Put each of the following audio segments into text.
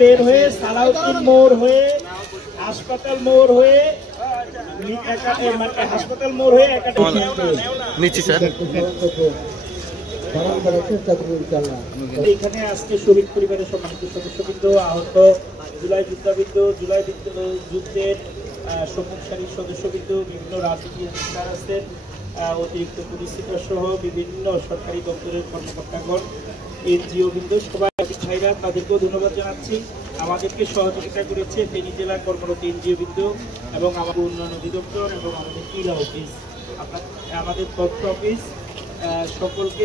বের হয়ে সালাউদ্দিন মোড় হয়ে হাসপাতাল মোড় হয়ে হাসপাতাল মোড় হয়ে নিচ্ছি স্যার। এখানে আজকে শহীদ পরিবারের সম্মানিত সদস্যবৃন্দ, আহত জুলাই যুদ্ধের সম্মুখ সারির সদস্যবৃন্দ, বিভিন্ন রাজনীতি অফিসার আছেন, অতিরিক্ত পুলিশ সুপার সহ বিভিন্ন সরকারি দপ্তরের কর্মকর্তাগণ, এনজিও বৃন্দ, সবাই ভাইরা, তাদেরকেও ধন্যবাদ জানাচ্ছি। আমাদেরকে সহযোগিতা করেছে ফেনী জেলা কর্মরত এনজিও বৃন্দ এবং আমাদের উন্নয়ন অধিদপ্তর এবং আমাদের ক্রীড়া অফিস, আমাদের তথ্য অফিস, সকলকে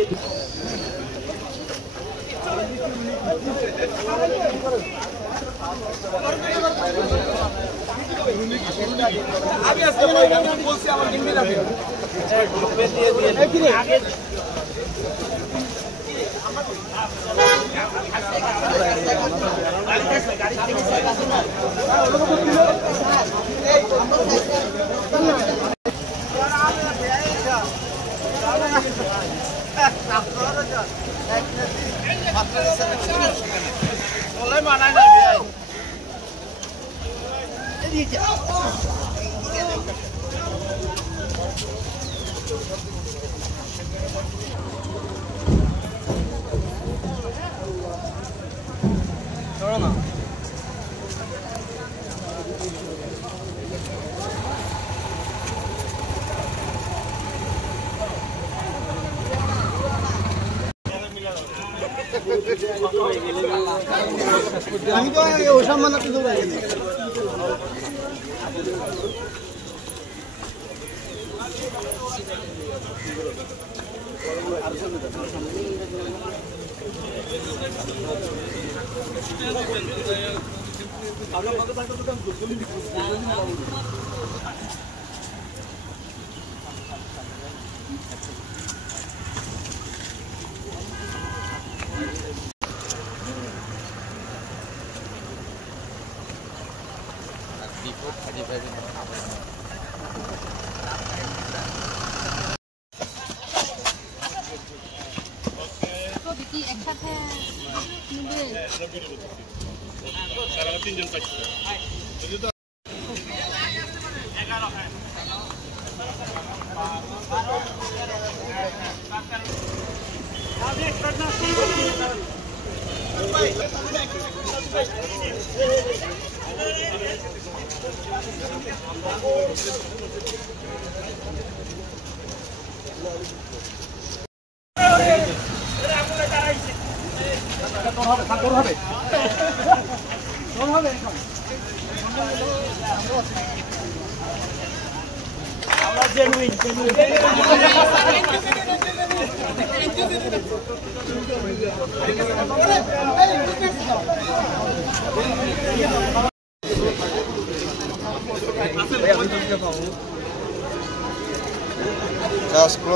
আমি তো ওসব মানাতে দৌড়াই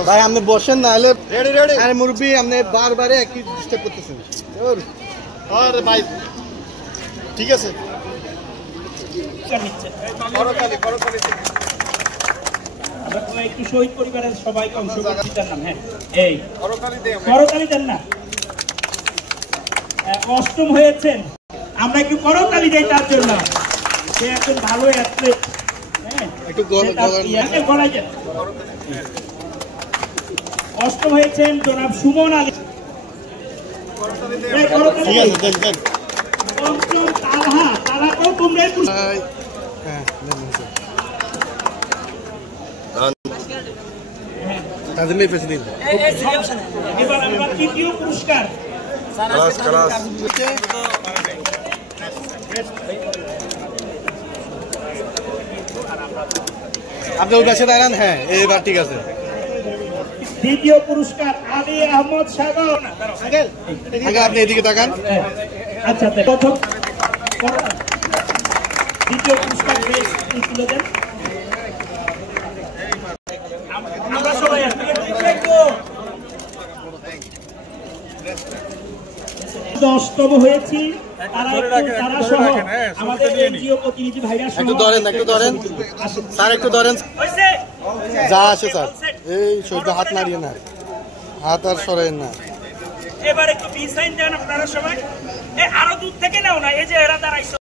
ভাই আপনি বসেন না হলে আরে মুরব্বী আপনি বারবারে একই ডিস্টার্ব করতেছেন। আরে ভাই ঠিক আছে একটু শহীদ পরিবারের সবাইকে অংশগ্রহণ জানান। হ্যাঁ, এই করতালি দেন না, অষ্টম হয়েছেন, আমরা একটু করতালি দেই তার জন্য। সে একজন ভালো অ্যাথলেট। হ্যাঁ, একটু গলায় দেন। অষ্টম হয়েছেন জনাব সুমন আলী। পঞ্চম তালহা, তালহাকেও তোমরাই এবার তৃতীয় পুরস্কার আপনি ওই পাশে দাঁড়ান। হ্যাঁ, এইবার ঠিক আছে। দ্বিতীয় পুরস্কার আলী আহমদ সাগর। আপনি এদিকে তাকান। আচ্ছা, প্রথম দ্বিতীয় পুরস্কার তুলে দেন। আমরা সবাই দশতম হয়েছি, তারা সহ আমাদের এনজিও প্রতিনিধি ভাইরা একটু ধরেন, একটু ধরেন স্যার, একটু ধরেন। যা আসে স্যার, এই শরীরটা হাত নাড়িয়ে না, হাত আর সরাইন না। এবার একটু বি সাইন দেন আপনারা সবাই। আরো দূর থেকে নাও না, এই যে এরা দাঁড়াইছে।